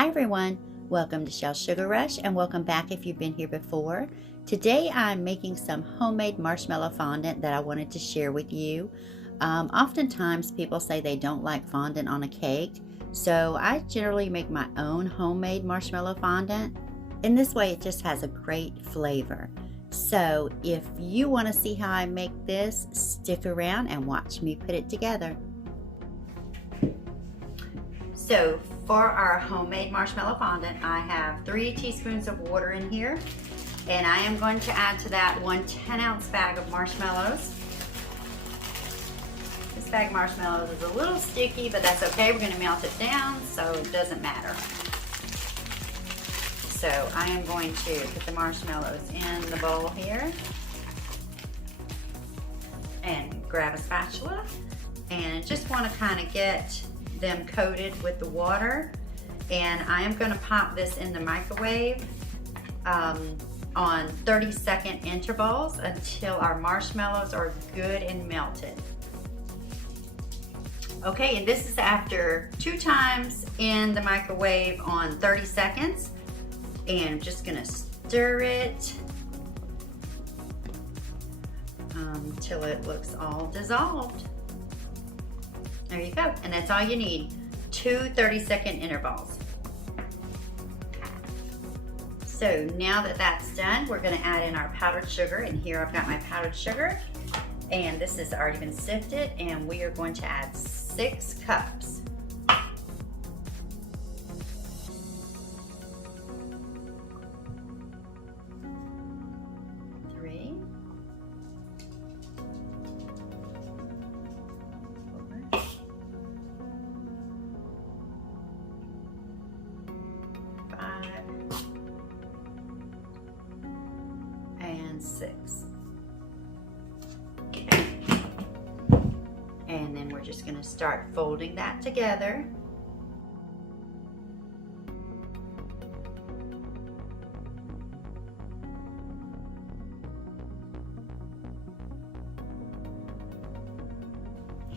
Hi everyone, welcome to Shell Sugar Rush and welcome back if you've been here before. Today I'm making some homemade marshmallow fondant that I wanted to share with you. Oftentimes people say they don't like fondant on a cake, so I generally make my own homemade marshmallow fondant. In this way it just has a great flavor. So if you want to see how I make this, stick around and watch me put it together. So for our homemade marshmallow fondant, I have 3 teaspoons of water in here, and I am going to add to that 1 10-ounce bag of marshmallows. This bag of marshmallows is a little sticky, but that's okay. We're going to melt it down, so it doesn't matter. So I am going to put the marshmallows in the bowl here and grab a spatula, and just want to kind of get them coated with the water. And I am going to pop this in the microwave on 30-second intervals until our marshmallows are good and melted. Okay, and this is after 2 times in the microwave on 30 seconds. And I'm just gonna stir it until it looks all dissolved. There you go, and that's all you need, 2 30-second intervals. So now that that's done, we're gonna add in our powdered sugar, and here I've got my powdered sugar, and this has already been sifted, and we are going to add 6 cups. And 6. And then we're just going to start folding that together.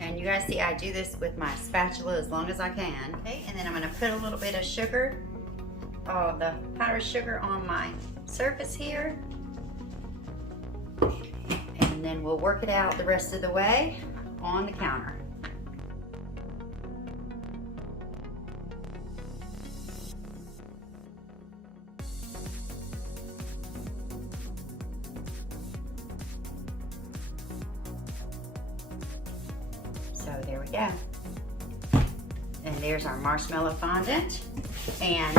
And you guys see I do this with my spatula as long as I can. Okay, and then I'm going to put a little bit of sugar, the powdered sugar on my surface here. And then we'll work it out the rest of the way on the counter. So there we go. And there's our marshmallow fondant. And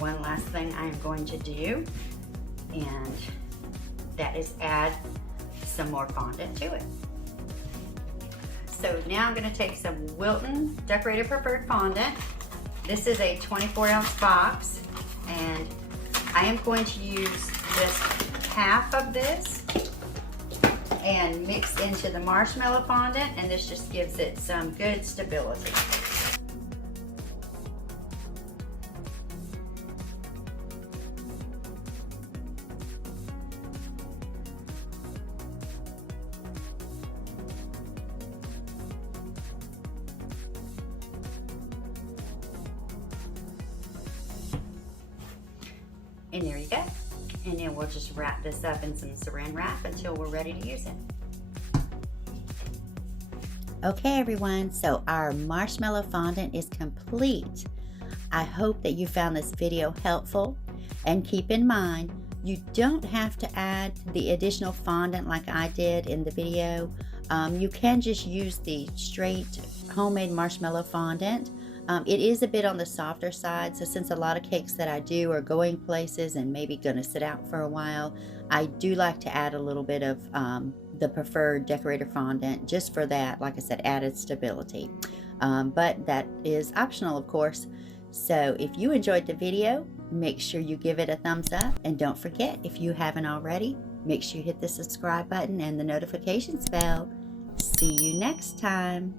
one last thing I am going to do, and that is add some more fondant to it. So now I'm going to take some Wilton Decorator Preferred Fondant. This is a 24-ounce box, and I am going to use just half of this and mix into the marshmallow fondant, and this just gives it some good stability. And there you go. And then we'll just wrap this up in some saran wrap until we're ready to use it. Okay everyone, so our marshmallow fondant is complete. I hope that you found this video helpful, and keep in mind you don't have to add the additional fondant like I did in the video. You can just use the straight homemade marshmallow fondant. It is a bit on the softer side, so since a lot of cakes that I do are going places and maybe going to sit out for a while, I do like to add a little bit of the preferred decorator fondant just for that, like I said, added stability. But that is optional, of course. So if you enjoyed the video, make sure you give it a thumbs up, and don't forget, if you haven't already, make sure you hit the subscribe button and the notifications bell. See you next time.